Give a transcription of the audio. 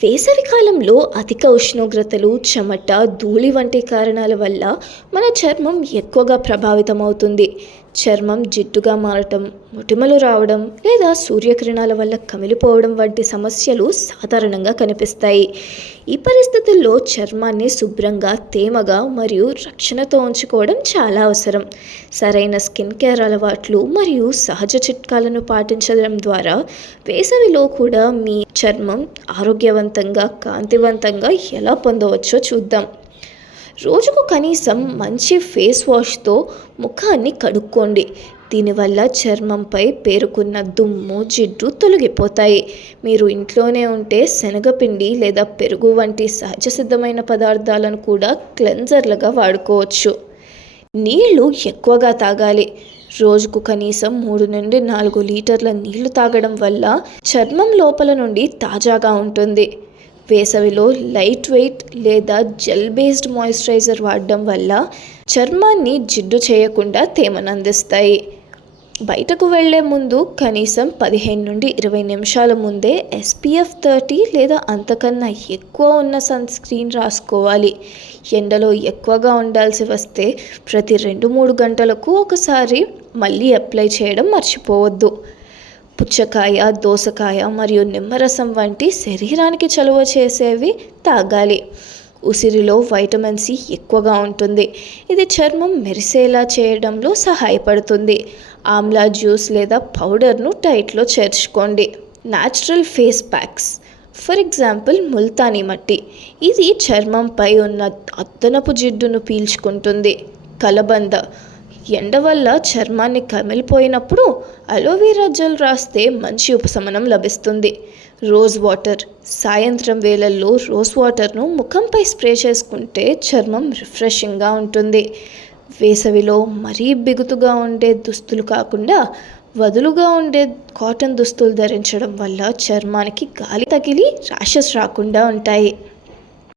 వేసవి కాలంలో అధిక ఉష్ణోగ్రతలు, చెమట, ధూళి వంటి కారణాల వల్ల మన చర్మం ఎక్కువగా ప్రభావితమవుతుంది. చర్మం జిడ్డుగా మారటం, మొటిమలు రావడం లేదా సూర్యకిరణాల వల్ల కమిలిపోవడం వంటి సమస్యలు సాధారణంగా కనిపిస్తాయి. ఈ పరిస్థితుల్లో చర్మాన్ని శుభ్రంగా, తేమగా మరియు రక్షణతో ఉంచుకోవడం చాలా అవసరం. సరైన స్కిన్ కేర్ అలవాట్లు మరియు సహజ చిట్కాలను పాటించడం ద్వారా వేసవిలో కూడా మీ చర్మం ఆరోగ్యవంతంగా, కాంతివంతంగా ఎలా పొందవచ్చో చూద్దాం. రోజుకు కనీసం మంచి ఫేస్ వాష్తో ముఖాన్ని కడుక్కోండి. దీనివల్ల చర్మంపై పేరుకున్న దుమ్ము, జిడ్డు తొలగిపోతాయి. మీరు ఇంట్లోనే ఉంటే శనగపిండి లేదా పెరుగు వంటి సహజ సిద్ధమైన పదార్థాలను కూడా క్లెన్జర్లుగా వాడుకోవచ్చు. నీళ్లు ఎక్కువగా తాగాలి. రోజుకు కనీసం 3 నుండి 4 లీటర్ల నీళ్లు తాగడం వల్ల చర్మం లోపల నుండి తాజాగా ఉంటుంది. వేసవిలో లైట్ వెయిట్ లేదా జెల్ బేస్డ్ మాయిశ్చరైజర్ వాడడం వల్ల చర్మాన్ని జిడ్డు చేయకుండా తేమను అందిస్తాయి. బయటకు వెళ్లే ముందు కనీసం 15 నుండి 20 నిమిషాల ముందే SPF 30 లేదా అంతకన్నా ఎక్కువ ఉన్న సన్ స్క్రీన్ రాసుకోవాలి. ఎండలో ఎక్కువగా ఉండాల్సి వస్తే ప్రతి 2-3 గంటలకు ఒకసారి మళ్ళీ అప్లై చేయడం మర్చిపోవద్దు. పుచ్చకాయ, దోసకాయ మరియు నిమ్మరసం వంటి శరీరానికి చలువ చేసేవి తాగాలి. ఉసిరిలో వైటమిన్ సి ఎక్కువగా ఉంటుంది. ఇది చర్మం మెరిసేలా చేయడంలో సహాయపడుతుంది. ఆమ్లా జ్యూస్ లేదా పౌడర్ను డైట్లో చేర్చుకోండి. Natural face packs, for example multani mitti, ఇది చర్మంపై ఉన్న అదనపు జిడ్డును పీల్చుకుంటుంది. కలబంద, ఎండ వల్ల చర్మాన్ని కమిలిపోయినప్పుడు అలోవెరా జెల్ రాస్తే మంచి ఉపశమనం లభిస్తుంది. రోజ్ వాటర్, సాయంత్రం వేళల్లో రోజ్ వాటర్ను ముఖంపై స్ప్రే చేసుకుంటే చర్మం రిఫ్రెషింగ్గా ఉంటుంది. వేసవిలో మరీ బిగుతుగా ఉండే దుస్తులు కాకుండా వదులుగా ఉండే కాటన్ దుస్తులు ధరించడం వల్ల చర్మానికి గాలి తగిలి ర్యాషెస్ రాకుండా ఉంటాయి.